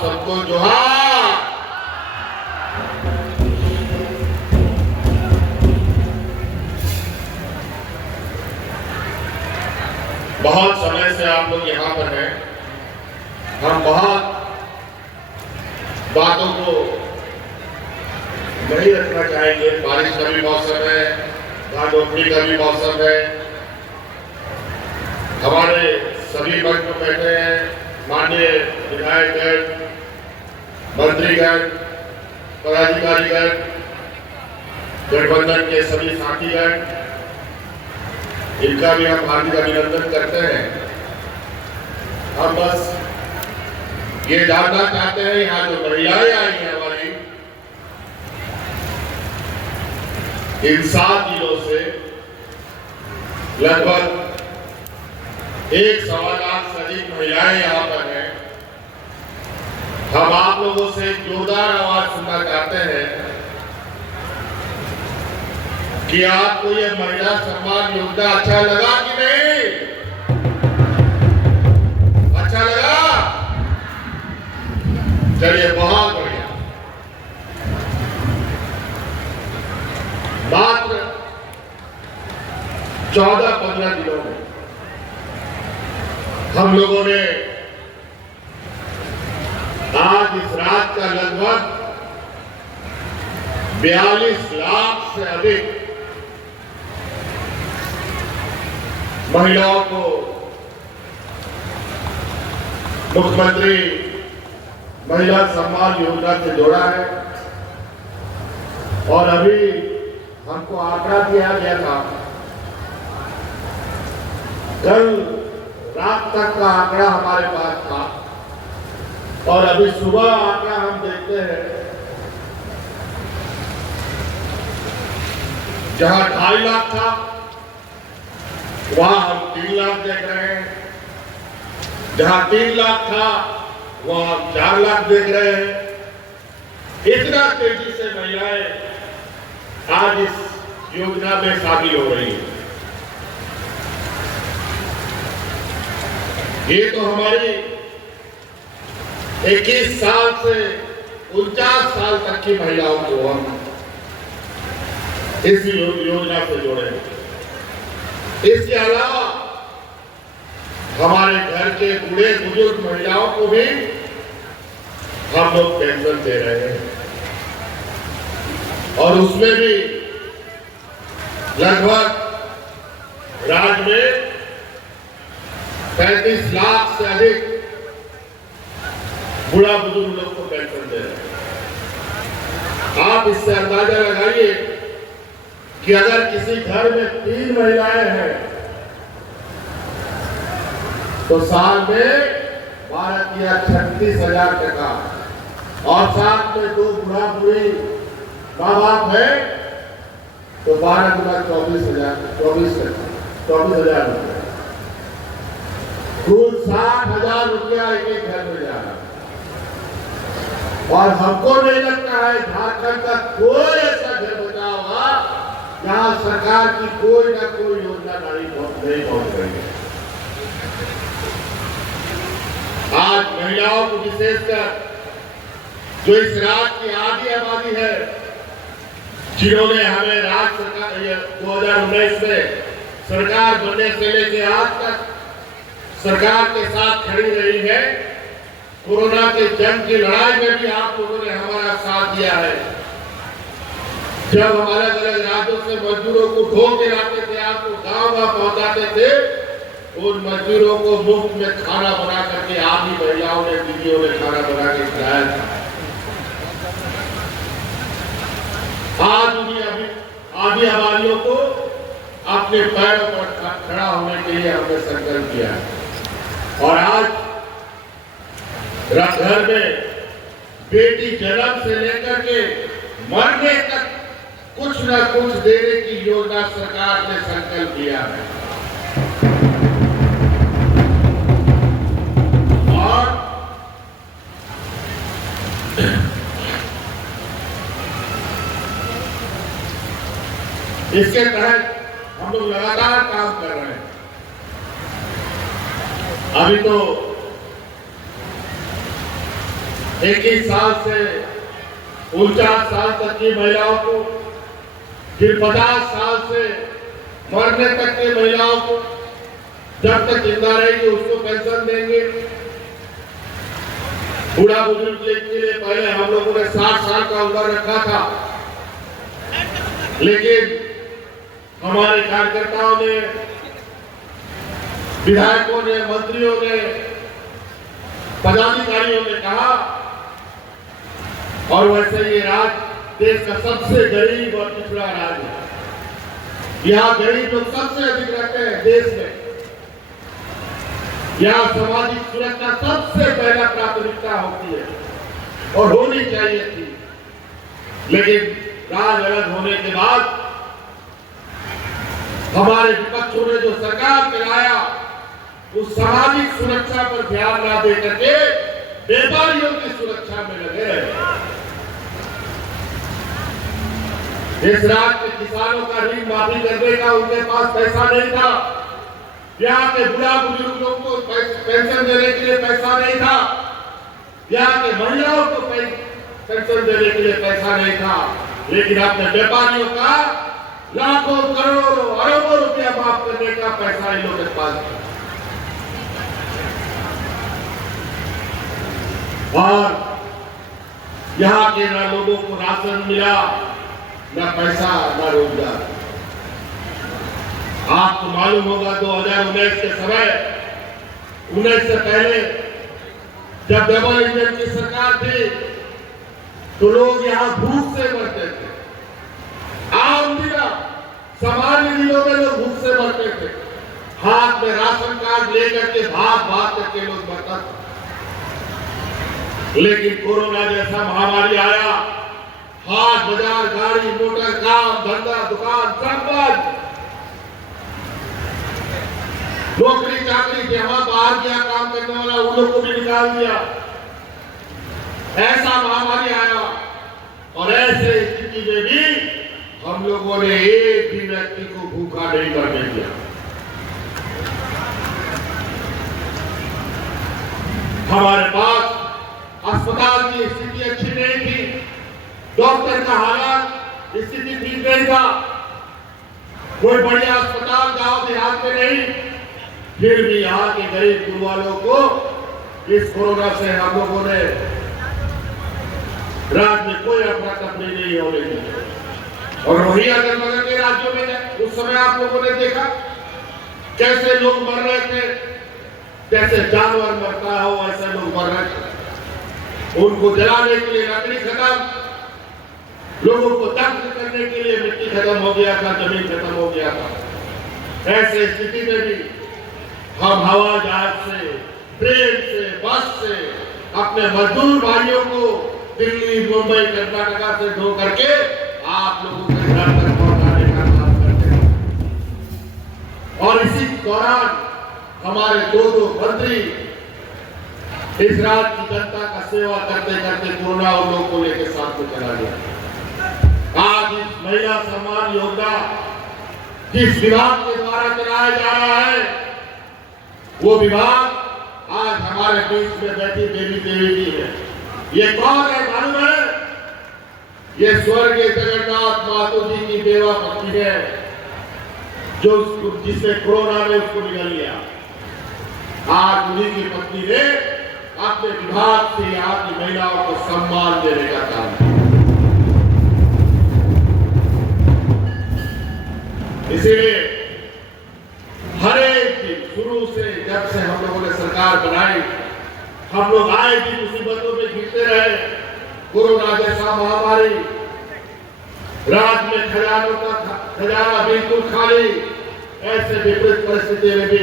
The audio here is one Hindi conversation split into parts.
आप सबको जोहार। बहुत समय से आप लोग यहाँ पर हैं। हम बहुत बातों को नहीं रखना चाहेंगे। बारिश का भी मौसम है, धान रोपनी का भी मौसम है। हमारे सभी मंच में बैठे हैं माननीय विधायकगण, मंत्रीगण, पदाधिकारीगण, गठबंधन के सभी साथीगण, इनका भी हम हार्दिक अभिनंदन करते हैं। हम बस ये जानना चाहते हैं, यहाँ जो महिलाएं आई हैं हमारी, इन 7 जिलों से लगभग 1.25 लाख से अधिक महिलाएं यहाँ पर हैं। हम आप लोगों से जोरदार आवाज सुनना चाहते हैं कि आपको ये महिला सम्मान योजना अच्छा लगा कि नहीं? अच्छा लगा? चलिए, बहुत बढ़िया। मात्र 14-15 दिनों में हम लोगों ने आज इस रात का लगभग 42 लाख से अधिक महिलाओं को मुख्यमंत्री महिला सम्मान योजना से जोड़ा है। और अभी हमको आंकड़ा दिया गया था, कल रात तक का आंकड़ा हमारे पास था और अभी सुबह आंकड़ा हम देखते हैं, जहां 2.5 लाख था वहां हम 3 लाख देख रहे हैं। जहां 3 लाख था वहां हम 4 लाख देख रहे हैं। इतना तेजी से महिलाएं आज इस योजना में शामिल हो रही है। ये तो हमारी 21 साल से 49 साल तक की महिलाओं को हम इस योजना से जोड़े हैं। इसके अलावा हमारे घर के बूढ़े बुजुर्ग महिलाओं को भी हम लोग पेंशन दे रहे हैं और उसमें भी लगभग राज्य में 35 लाख से अधिक बूढ़ा बुजुर्ग लोग को पेंशन दे रहे हैं। आप इससे अंदाजा लगाइए कि अगर किसी घर में 3 महिलाएं हैं तो साल में 36,000 टका और साथ में 2 बूढ़ा बुढ़ी माँ बाप है तो 24,000 रुपये, कुल 60,000 रुपया एक घर में जा रहा। और हमको नहीं लगता है झारखंड का कोई ऐसा घर बचा होगा जहां सरकार की कोई ना कोई योजना नहीं पहुंच रही है। आज महिलाओं को विशेषकर जो इस राज्य की आधी आबादी है, जिन्होंने हमें राज्य सरकार 2019 में सरकार बनने से लेकर आज तक सरकार के साथ खड़ी रही है। कोरोना के जंग की लड़ाई में भी आप लोगों ने हमारा साथ दिया है। जब हम अलग अलग राज्यों से मजदूरों को ढो के लाते थे, आपको गांव पहुंचाते थे, उन मजदूरों को मुफ्त में खाना बना करके आप ही महिलाओं ने, दीदियों ने खाना बना के खिलाया था। आज उन्हें आधी आबादियों को अपने पैरों पर खड़ा होने के लिए हमने संकल्प किया है। और आज घर में बेटी जन्म से लेकर के मरने तक कुछ न कुछ देने की योजना सरकार ने संकल्प लिया है। और इसके तहत हम लोग लगातार काम कर रहे हैं। अभी तो 21 साल से 49 साल तक की महिलाओं को, फिर 50 साल से मरने तक की महिलाओं को जब तक जिंदा रहेगी उसको पेंशन देंगे। बूढ़ा बुजुर्ग के लिए पहले हम लोगों ने 60 साल का उम्र रखा था, लेकिन हमारे कार्यकर्ताओं ने, विधायकों ने, मंत्रियों ने, पदाधिकारियों ने कहा, और वैसे ये राज्य देश का सबसे गरीब और पिछड़ा राज्य है। यहाँ गरीब लोग सबसे अधिक रहते हैं देश में। यहाँ सामाजिक सुरक्षा सबसे पहला प्राथमिकता होती है और होनी चाहिए थी, लेकिन राज अलग होने के बाद हमारे विपक्षों ने जो सरकार चलाया उस सामाजिक सुरक्षा पर ध्यान न दे करके व्यापारियों की सुरक्षा में लगे रहे। इस राज्य के किसानों का ऋण माफी करने का उनके पास पैसा नहीं था, यहाँ के बुढ़ा बुजुर्ग लोग को पेंशन देने के लिए पैसा नहीं था, यहाँ के महिलाओं को पेंशन देने के लिए पैसा नहीं था, लेकिन अपने व्यापारियों का लाखों करोड़ों अरबों रुपया माफ करने का पैसा इन लोगों के पास था। और यहाँ के ना लोगों को राशन मिला, ना पैसा, ना रोजगार। आपको मालूम होगा 2019 के समय, 19 से पहले जब डबल इंजन की सरकार थी तो लोग यहाँ भूख से मरते थे। आम दिनों, सामान्य दिनों में लोग भूख से मरते थे। हाथ में राशन कार्ड लेकर के भाग करके लोग मरता था। लेकिन कोरोना जैसा महामारी आया, हाट बाजार, गाड़ी मोटर, काम धंधा, दुकान सब बंद। नौकरी चाकरी जहां बाहर गया काम करने वाला उन लोग को भी निकाल दिया। ऐसा महामारी आया और ऐसे स्थिति में भी हम लोगों ने एक भी व्यक्ति को भूखा नहीं करने दिया। हमारे पास अस्पताल की स्थिति अच्छी नहीं थी, डॉक्टर का हालात स्थिति ठीक नहीं था, कोई बढ़िया अस्पताल गांव देहात में नहीं। फिर भी यहाँ के गरीब गुरु वालों को इस कोरोना से हम लोगों ने राज्य में कोई अफरा तफरी नहीं होने दी। और वही अगर मगर के राज्यों में उस समय आप लोगों ने देखा कैसे लोग मर रहे थे, जैसे जानवर मरता हो ऐसे लोग मर रहे थे। उनको जलाने के लिए लकड़ी खत्म, लोगों को दफन करने के लिए मिट्टी खत्म हो गया था, जमीन खत्म हो गया था। ऐसे स्थिति में भी हम हवा जहाज से, ट्रेन से, बस से अपने मजदूर भाइयों को दिल्ली, मुंबई, कर्नाटका से ढो करके आप लोगों के घर तक पहुंचाने का काम करते हैं। और इसी दौरान हमारे दो मंत्री इस राज्य की जनता का सेवा करते करते कोरोना और लोगों को लेकर साथ को चला गया। आज इस महिला सम्मान योजना जिस विभाग के द्वारा चलाया जा रहा है, वो विभाग आज हमारे बीच में बैठी देवी की है। ये कौन है मालूम है? ये स्वर्गीय जगन्नाथ महतो जी की बेवा पत्नी है, जो जिसने कोरोना में उसको निकल लिया। आज उन्हीं की पत्नी ने अपने विभाग से यहाँ की महिलाओं को सम्मान देने का काम किया। इसीलिए हर एक दिन शुरू से जब से हम लोगों ने सरकार बनाई, हम लोग आए दिन मुसीबतों में घिरते रहे। कोरोना जैसा महामारी, राज्य में खजाना बिल्कुल खाली, ऐसे विपरीत परिस्थिति में भी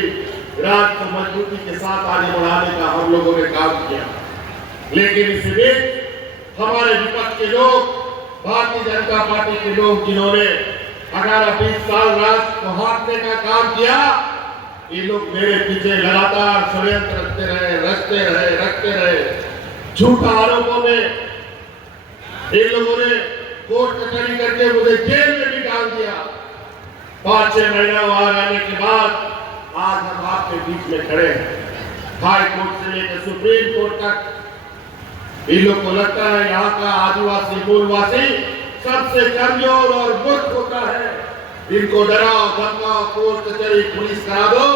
राज्य को मजबूती के साथ आगे बढ़ाने का हम लोगों ने काम किया। लेकिन इस बीच हमारे विपक्ष के लोग, भारतीय जनता पार्टी के लोग जिन्होंने 18-20 साल राज्य को हाथने का काम किया, ये लोग मेरे पीछे लगातार षड्यंत्र रखते रहे। झूठा आरोपों में इन लोगों ने कोर्ट कचहरी करके मुझे जेल में भी डाल दिया। 5-6 महीना वहां रहने के बाद आज हम आपके बीच में खड़े हैं। हाई कोर्ट से लेकर सुप्रीम कोर्ट तक इन लोग को लगता है यहाँ का आदिवासी मूलवासी सबसे कमजोर और मूर्ख होता है, इनको डराओ धमकाओ कोर्ट कचहरी पुलिस करा दो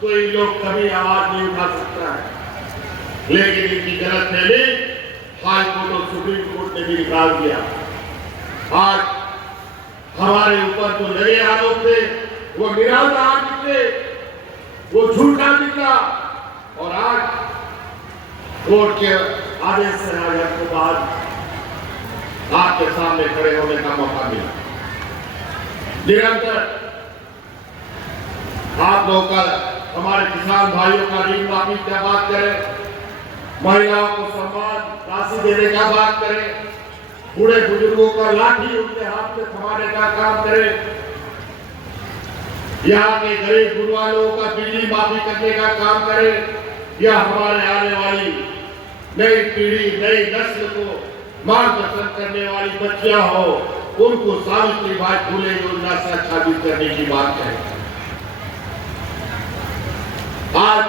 तो इन लोग कभी आवाज नहीं उठा सकता है। लेकिन इनकी गलतफहमी हाई कोर्ट और सुप्रीम कोर्ट ने भी निकाल दिया। आज हमारे ऊपर जो नए आरोप थे वो निराधार निकले, वो झूठा निकला और आज कोर्ट के आदेश से आज आपको बाद आपके सामने खड़े होने का मौका मिला। निरंतर आप लोगों का, हमारे किसान भाइयों का ऋण माफी क्या बात करें, महिलाओं को सम्मान राशि देने का बात करें, बूढ़े बुजुर्गों का लाठी उनके हाथ में थमाने का काम करें, यहाँ के गरीब गुरबा लोगों का बिजली माफी करने का काम करें, या हमारे आने वाली नई पीढ़ी नई नस्ल को मार्गदर्शन करने वाली बच्चियां हो उनको सावित्रीबाई फुले योजना से आच्छादित करने की बात करें। आज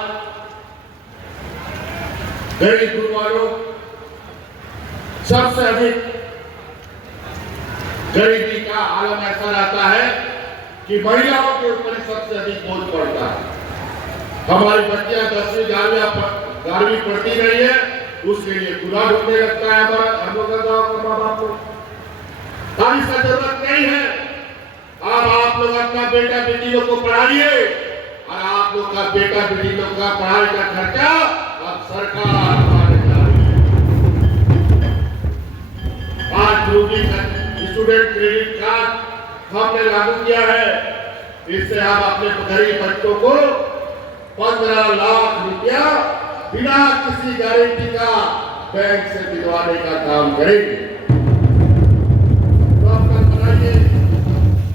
गरीब गुरबा लोग सबसे अधिक गरीबी का आलम ऐसा रहता है कि महिलाओं के ऊपर सबसे अधिक बोझ पड़ता है। हमारी बच्चियां 10वीं 11वीं पढ़ती रही है, उसके लिए गुना ढूंढने लगता है हमारा हम लोग का गाँव का माँ बाप को। अब इसका जरूरत नहीं है। अब आप लोग अपना बेटा बेटी लोग को पढ़ाइए और आप लोग का बेटा बेटी लोग का पढ़ाई का खर्चा अब सरकार जा रही है। आज स्टूडेंट क्रेडिट कार्ड हमने लागू किया है, इससे आप अपने गरीब बच्चों को 15 लाख रुपया बिना किसी गारंटी का बैंक से दिलवाने का काम करेंगे। डॉक्टर बनाइए,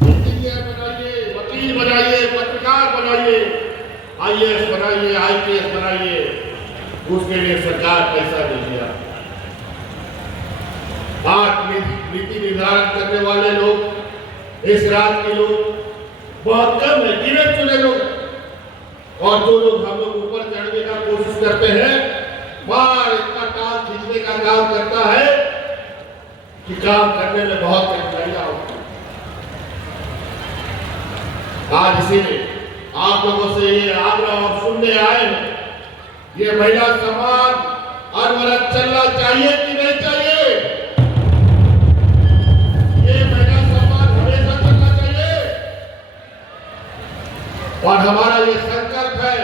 इंजीनियर बनाइए, वकील बनाइए, पत्रकार बनाइए, IAS बनाइए, IPS बनाइए, उसके लिए सरकार पैसा देगी। आज नीति निर्धारण करने वाले लोग इस रात के लोग बहुत कम है, गिने चुने लोग हैं, और जो लोग हम लोग ऊपर चढ़ने का कोशिश करते हैं बार इतना काम खींचने का काम करता है कि काम करने में बहुत कठिनाइयां होती हैं। आज इसीलिए आप लोगों से ये आग्रह और सुनने आए हैं, ये महिला सम्मान अनवरत चलना चाहिए कि नहीं चाहिए? ये महिला सम्मान हमेशा चलना चाहिए। और हमारा ये संकल्प है,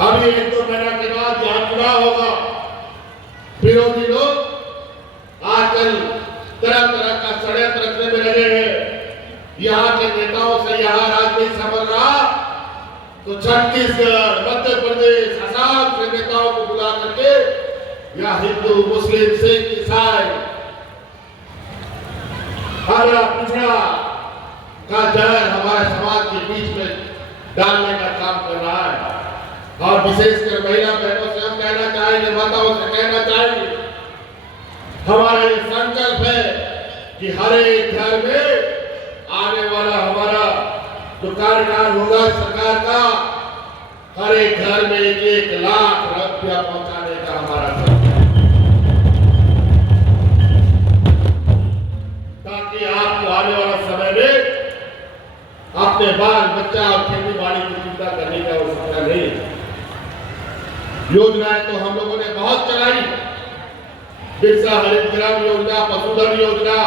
अभी 1-2 महीना के बाद यहाँ चुनाव होगा, विरोधी लोग आजकल तरह तरह का षड्यंत्र रखने में लगे हैं। यहाँ के नेताओं से यहाँ राजनीति संभल रहा तो छत्तीसगढ़, मध्य प्रदेश, असम के नेताओं को बुला करके या हिंदू मुस्लिम सिख ईसाई हमारा पिछड़ा का जहर हमारे समाज के बीच में डालने का काम कर रहा है। और विशेषकर महिला बहनों से हम कहना चाहेंगे, माताओं से कहना चाहेंगे, हमारा ये संकल्प है कि हर एक घर में आने वाला हमारा जो कार्यकाल होगा सरकार का, हर एक घर में 1-1 लाख रुपया पहुंचाने का हमारा संकल्प है, ताकि आपको आने वाला समय में अपने बाल बच्चा और खेती बाड़ी की चिंता करने की आवश्यकता नहीं है। योजनाएं तो हम लोगों ने बहुत चलाई, बिरसा हरित ग्राम योजना, पशुधन योजना,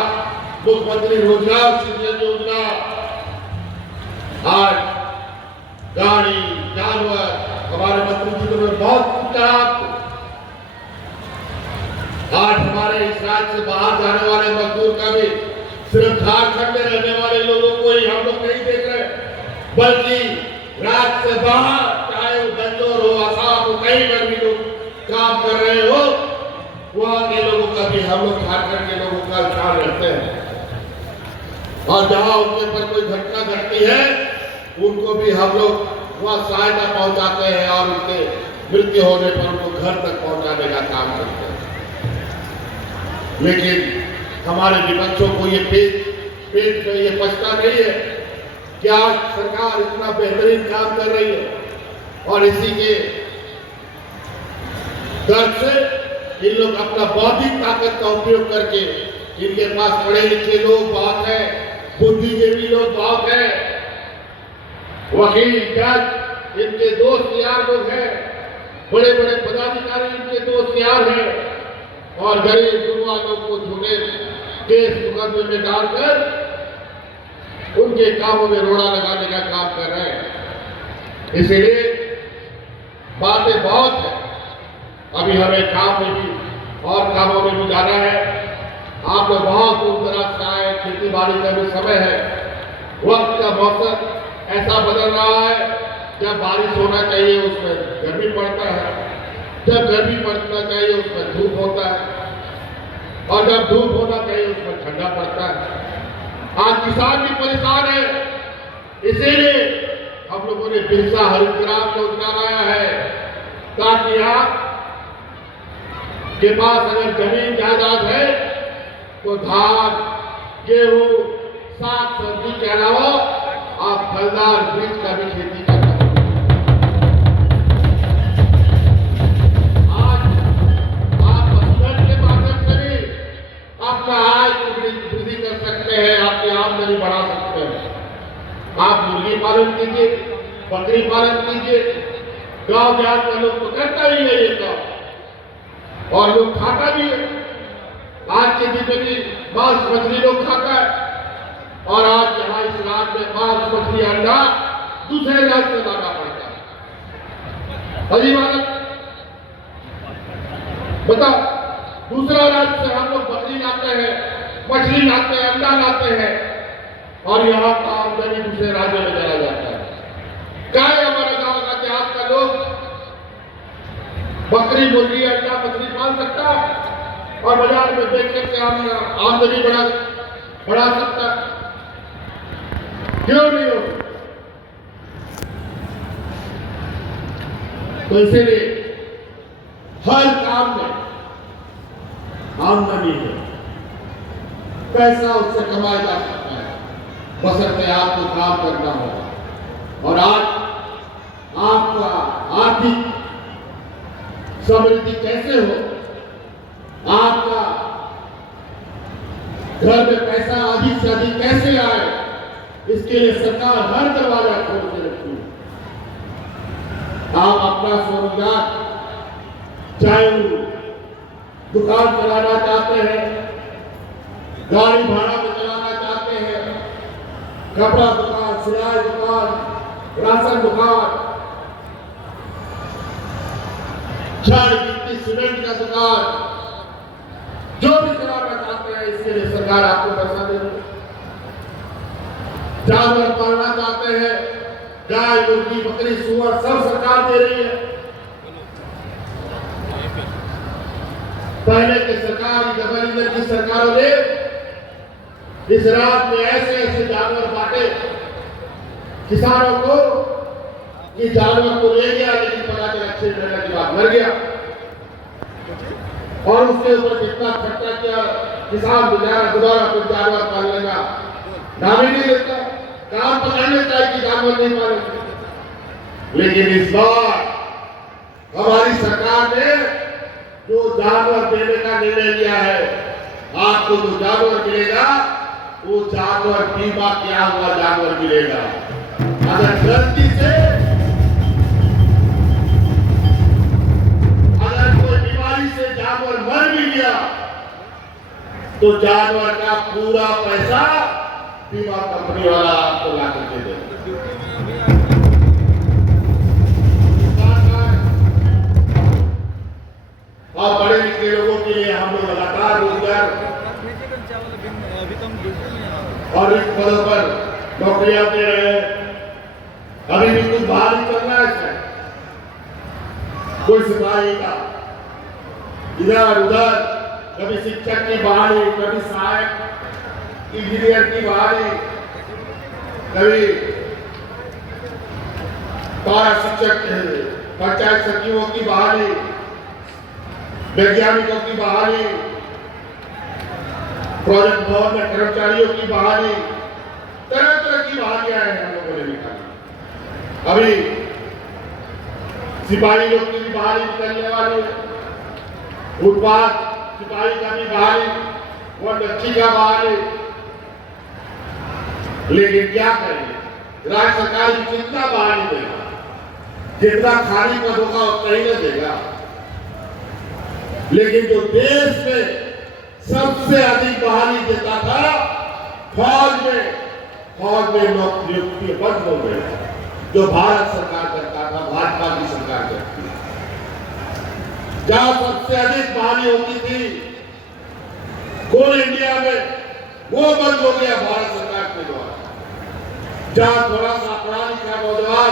मुख्यमंत्री रोजगार सृजन योजना, आज गाड़ी जानवर हमारे मंत्री जी ने बहुत कहा। आज हमारे इस राज्य से बाहर जाने वाले मजदूर का भी सिर्फ झारखंड में रहने वाले लोगों को ही हम लोग नहीं देख रहे, बल्कि राज्य से बाहर चाहे वो बेंगलोर हो, असम हो, कहीं पर भी लोग काम कर रहे हो, वहां के लोगों का भी हम लोग झारखंड के लोगों का ख्याल रखते हैं। और जहां उनके पर कोई घटना घटती है उनको भी हम लोग वहां सहायता पहुंचाते हैं और उनके मृत्यु होने पर उनको घर तक पहुंचाने का काम करते हैं। लेकिन हमारे विपक्षों को ये पेट में ये पछता नहीं है कि आज सरकार इतना बेहतरीन काम कर रही है और इसी के दर्द से इन लोग अपना बौद्धिक ताकत का उपयोग करके, इनके पास पढ़े लिखे लोग बहुत हैं, बुद्धिजीवी लोग बहुत हैं, वकील जज इनके दोस्त यार लोग हैं, बड़े बड़े पदाधिकारी इनके दोस्त यार हैं, और गरीब युवा लोग को झूठे केस मुकदमे में डालकर उनके कामों में रोड़ा लगाने का काम कर रहे हैं। इसलिए बातें बहुत है, अभी हमें काम में भी और कामों में भी जाना है। आप लोग बहुत दूर दराज से आए, खेती बाड़ी का भी समय है, वक्त का मौसम ऐसा बदल रहा है, जब बारिश होना चाहिए उसमें गर्मी पड़ता है, जब गर्मी पड़ना चाहिए उसमें धूप होता है, और जब धूप होना चाहिए उसमें ठंडा पड़ता है। आज किसान भी परेशान है, इसीलिए हम लोगों ने बिरसा हरित ग्राम योजना लाया है, ताकि आप के पास अगर जमीन जायदाद है तो धान, गेहूं, साग सब्जी के अलावा आप फलदार वृक्ष का भी खेती कर सकते हैं। आज आप पशुधन के माध्यम से भी अपना आय को वृद्धि कर सकते हैं, आपकी आमदनी बढ़ा सकते हैं। आप मुर्गी पालन कीजिए, बकरी पालन कीजिए, गांव देहात में लोग तो करता ही नहीं है काम, और लोग खाता भी है। आज के दिन में भी मांस मछली लोग खाता है, और आज यहाँ इस राज्य में मांस मछली अंडा दूसरे राज्य से लाना पड़ता है। सही बात बताओ, दूसरा राज्य से हम लोग बकरी लाते हैं, मछली लाते हैं, अंडा लाते हैं, और यहाँ का आमदनी दूसरे राज्य में चला जाता है। क्या है हमारे गांव का देहात का लोग बकरी, मुर्गी, अंडा, मछली पाल सकता है और बाजार में बेच करके आमदनी बढ़ा सकता है? क्यों नहीं हो? तो इसीलिए हर काम में आमदनी है, पैसा उससे कमाया जा सकता है, बशर्ते आपको काम करना होगा। और आज आपका आर्थिक समृद्धि कैसे हो, आपका घर में पैसा अधिक से अधिक कैसे आए, इसके लिए सरकार हर दरवाजा खोल के रखी है। आप अपना स्वरोजगार, चाहे दुकान चलाना चाहते हैं, गाड़ी भाड़ा में चलाना चाहते हैं, कपड़ा दुकान, सिलाई दुकान, राशन दुकान, छड़ गिट्टी सीमेंट का दुकान, जो भी चलाना चाहते हैं, इसके लिए सरकार आपको पैसा दे रही है। जानवर पालना चाहते हैं, गाय, मुर्गी, बकरी, सुअर, सब सरकार दे रही है। पहले की सरकार, डबल इंजन की सरकारों ने इस राज्य में ऐसे ऐसे जानवर बांटे किसानों को कि जानवर को ले गया, लेकिन पता चला 6 महीने के बाद मर गया, और उसके ऊपर कितना खर्चा किया, किसान बेचारा दोबारा कुछ जानवर पालने का नाम ही नहीं लेता। काम पकड़ने चाहिए कि जानवर नहीं पालेंगे। लेकिन इस बार हमारी सरकार ने जो जानवर देने का निर्णय लिया है, आपको जो जानवर मिलेगा वो जानवर बीमा किया हुआ जानवर मिलेगा। अगर गलती से कोई बीमारी से जानवर मर भी गया तो जानवर का पूरा पैसा बीमा कंपनी वाला आपको ला करके देगा। और बड़े लिखे लोगों के लिए हम लोग लगातार रोजगार और इस पदों पर नौकरियां दे रहे हैं। अभी भी कुछ बाहर ही चल रहा है, कोई सिपाही का इधर उधर, कभी शिक्षक की बहाली, कभी सहायक इंजीनियर की बहाली, कभी पारा शिक्षक, पंचायत सचिवों की बहाली, वैज्ञानिकों की बहाली, प्रोजेक्ट भवन में कर्मचारियों की बहाली, तरह तरह की बहालियां हैं हम लोगों ने निकाली। अभी सिपाही लोग की भी बहाली निकलने वाली है, उत्पाद सिपाही का भी बहाली, वो नक्की का बहाली। लेकिन क्या करेंगे, राज्य सरकार भी कितना बहाली देगा, जितना खाली पद होगा उतना ही न देगा। लेकिन जो देश में सबसे अधिक बहाली देता था फौज में नियुक्ति बंद हो गई, जो भारत सरकार करता था, भाजपा की सरकार करती थी। जहां सबसे अधिक बहाली होती थी कोल इंडिया में, वो बंद हो गया भारत सरकार के द्वारा। जहां थोड़ा सा पढ़ा लिखा नौजवान